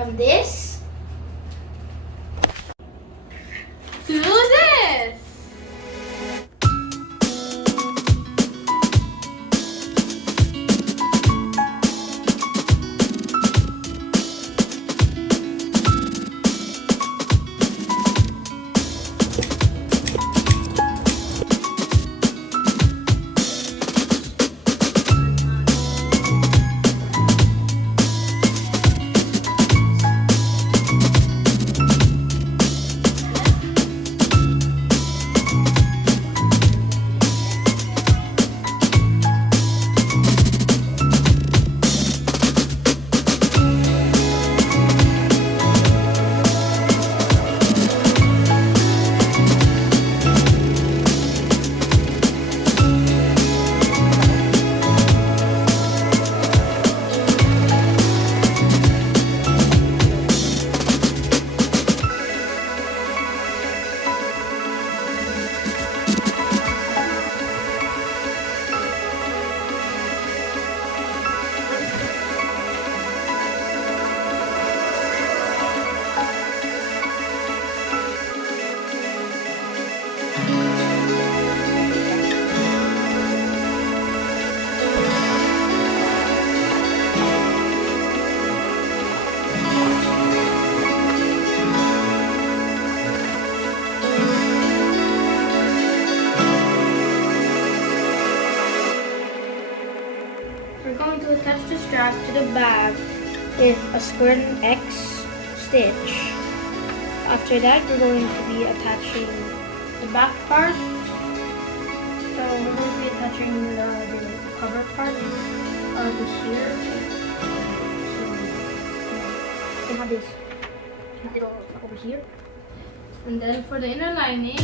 from this to this. We're going to attach the strap to the bag with a square and X stitch. After that, we're going to be attaching the back part. So we're going to be attaching the cover part this here. So we have this over here. And then for the inner lining,